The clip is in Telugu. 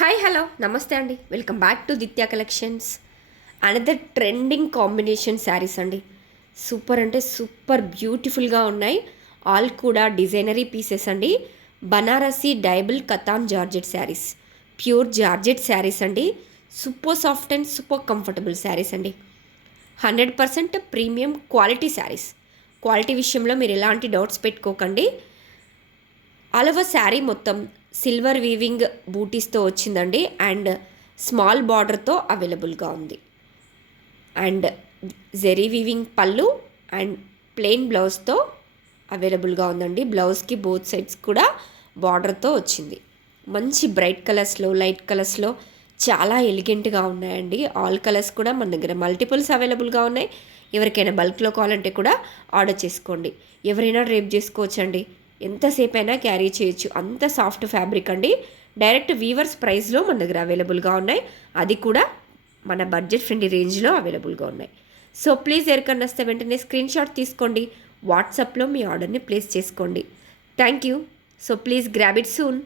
హాయ్ హలో నమస్తే అండి, welcome back to Ditya collections. Another trending combination saris అండి. సూపర్ అంటే సూపర్ బ్యూటిఫుల్గా ఉన్నాయి. ఆల్ కూడా డిజైనరీ పీసెస్ అండి. బనారసి డైబుల్ katan georgette saris, pure georgette saris అండి. Super soft and super comfortable saris అండి. 100% ప్రీమియం క్వాలిటీ శారీస్. క్వాలిటీ విషయంలో మీరు ఎలాంటి డౌట్స్ పెట్టుకోకండి. ఆల్ ఓవర్ శారీ మొత్తం సిల్వర్ వీవింగ్ బూటీస్తో వచ్చిందండి. అండ్ స్మాల్ బార్డర్తో అవైలబుల్గా ఉంది. అండ్ జెరీ వీవింగ్ పళ్ళు అండ్ ప్లెయిన్ బ్లౌజ్తో అవైలబుల్గా ఉందండి. బ్లౌజ్కి బోత్ సైడ్స్ కూడా బార్డర్తో వచ్చింది. మంచి బ్రైట్ కలర్స్లో, లైట్ కలర్స్లో చాలా ఎలిగెంట్గా ఉన్నాయండి. ఆల్ కలర్స్ కూడా మన దగ్గర మల్టిపుల్స్ అవైలబుల్గా ఉన్నాయి. ఎవరికైనా బల్క్లో కావాలంటే కూడా ఆర్డర్ చేసుకోండి. ఎవరైనా రేప్ చేసుకోవచ్చండి. ఎంతసేపు అయినా క్యారీ చేయొచ్చు, అంత సాఫ్ట్ ఫ్యాబ్రిక్ అండి. డైరెక్ట్ వీవర్స్ ప్రైస్లో మన దగ్గర అవైలబుల్గా ఉన్నాయి. అది కూడా మన బడ్జెట్ ఫ్రెండ్లీ రేంజ్లో అవైలబుల్గా ఉన్నాయి. సో ప్లీజ్ ఎవరికన్నా వస్తే వెంటనే స్క్రీన్ షాట్ తీసుకోండి, వాట్సాప్లో మీ ఆర్డర్ని ప్లేస్ చేసుకోండి. Thank you. So please grab it soon.